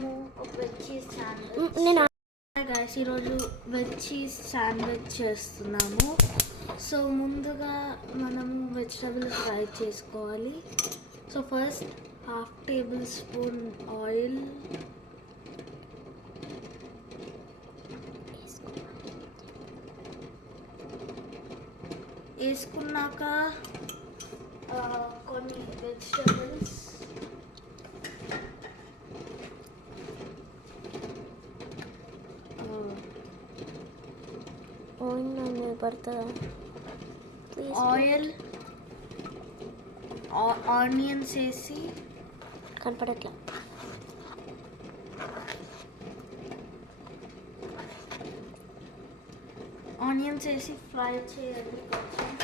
మనము ఒక veg cheese sandwich guys ఈరోజు వెజ్ చీజ్ శాండ్విచ్ చేస్తున్నాము. సో ముందుగా మనము వెజిటబుల్స్ ఫ్రై చేసుకోవాలి. So first 1/2 table spoon oil వేసుకున్నాక కొన్ని వెజిటబుల్స్ ఆయిల్ ఆనియన్స్ వేసి కనపడట్లా ఆనియన్స్ వేసి ఫ్రై చేయాలి కొంచెం.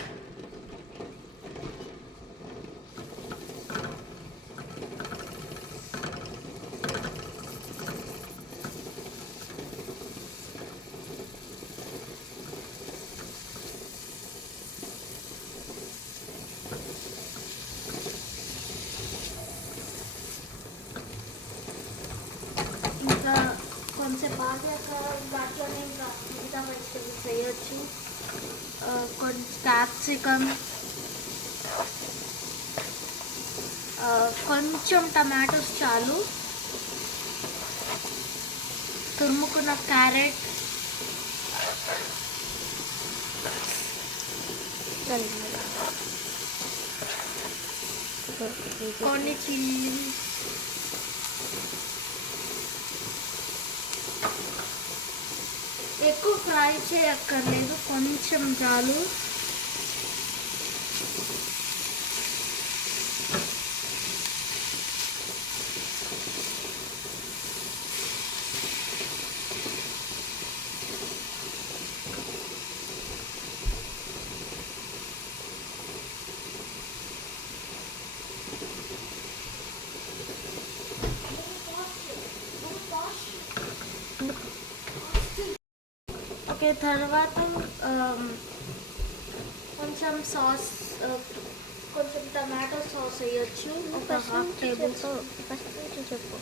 ఇంకా కొంచెం ఆగాక వాటిలోనే ఇంకా మిగతా వెజిటబుల్స్ వేయచ్చు. కొంచెం క్యాప్సికమ్, కొంచెం టమాటోస్ చాలు, తురుముకున్న క్యారెట్, కొన్ని చిల్లీ, ఎక్కువ ఫ్రై చేయక్కర్లేదు, కొంచెం చాలు. ఓకే, తర్వాత కొంచెం సాస్, కొంచెం టమాటో సాస్ వేయచ్చు, ఒక 1/2 టేబుల్ స్పూన్. ఫస్ట్ చెప్పు.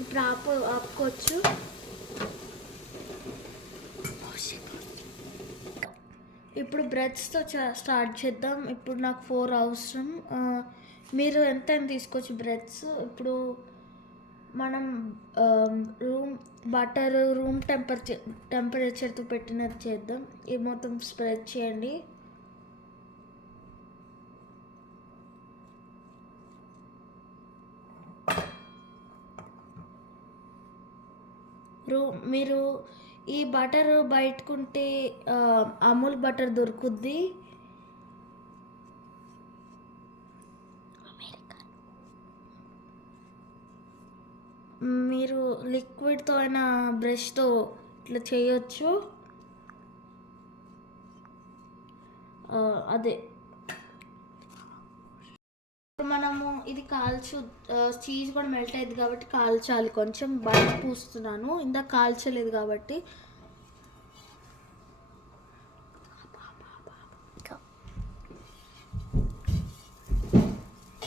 ఇప్పుడు ఆపుకోవచ్చు. ఇప్పుడు బ్రెడ్స్తో స్టార్ట్ చేద్దాం. ఇప్పుడు నాకు 4 అవసరం. మీరు ఎంత తీసుకోవచ్చు బ్రెడ్స్. ఇప్పుడు మనం బటర్ రూమ్ టెంపరేచర్తో పెట్టినది చేద్దాం. ఇది మొత్తం స్ప్రెడ్ చేయండి. మీరు ఈ బటర్ బయటకుంటే అమూల్ బటర్ దొరుకుద్ది. మీరు లిక్విడ్తో అయినా బ్రష్తో ఇట్లా చేయొచ్చు. అదే మనము ఇది చీజ్ కూడా మెల్ట్ అయింది కాబట్టి కాల్చాలి. కొంచెం బయట పూస్తున్నాను, ఇందాక కాల్చలేదు కాబట్టి.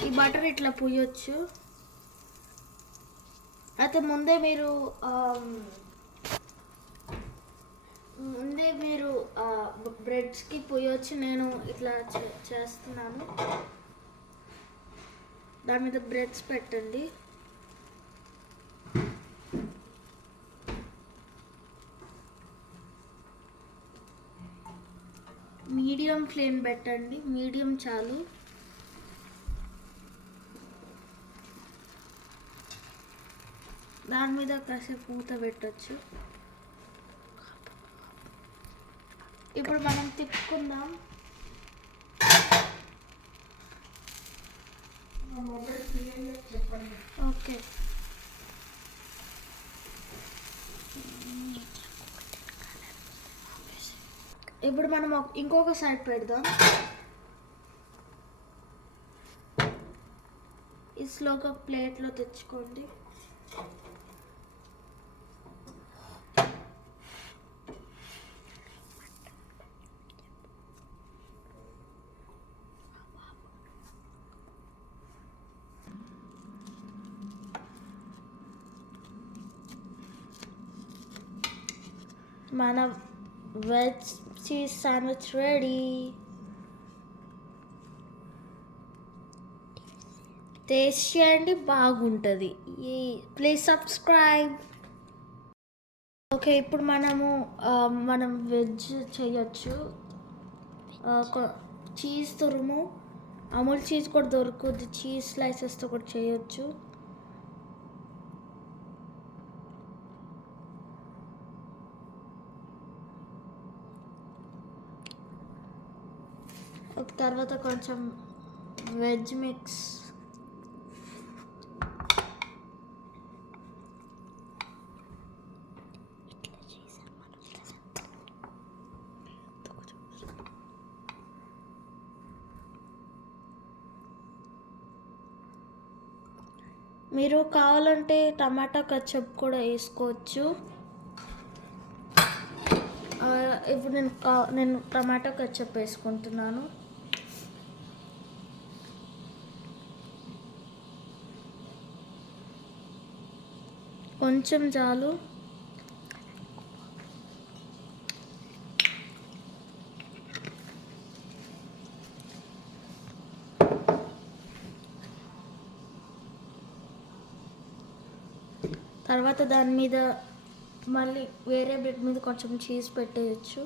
ఈ బటర్ ఇట్లా పూయొచ్చు. అయితే ముందే మీరు బ్రెడ్స్కి పూయొచ్చు. నేను ఇట్లా చేస్తున్నాను. దాని మీద బ్రెడ్స్ పెట్టండి. మీడియం ఫ్లేమ్ పెట్టండి, మీడియం చాలు. దాని మీద కాసేపు మూత పెట్టచ్చు. ఇప్పుడు మనం తిప్పుకుందాం. ఓకే, ఇప్పుడు మనం ఇంకొక సైడ్ పెడదాం. ఈ స్లోగా ప్లేట్లో తెచ్చుకోండి. మన veg cheese sandwich ready. Taste చేయండి, బాగుంటుంది. Please subscribe. ఓకే, ఇప్పుడు మనం వెజ్ చేయొచ్చు. చీజ్ తురుము, అమూల్ చీజ్ కూడా దొరుకుద్ది, చీజ్ స్లైసెస్తో కూడా చేయొచ్చు. తర్వాత కొంచెం వెజ్ మిక్స్, మీరు కావాలంటే టమాటా కచ్చప్ కూడా వేసుకోవచ్చు. ఇప్పుడు నేను టమాటా కచ్చప్ వేసుకుంటున్నాను. కొంచెం చాలు. తర్వాత దాని మీద మళ్ళీ వేరే బ్రెడ్ మీద కొంచెం చీజ్ పెట్టేయచ్చు.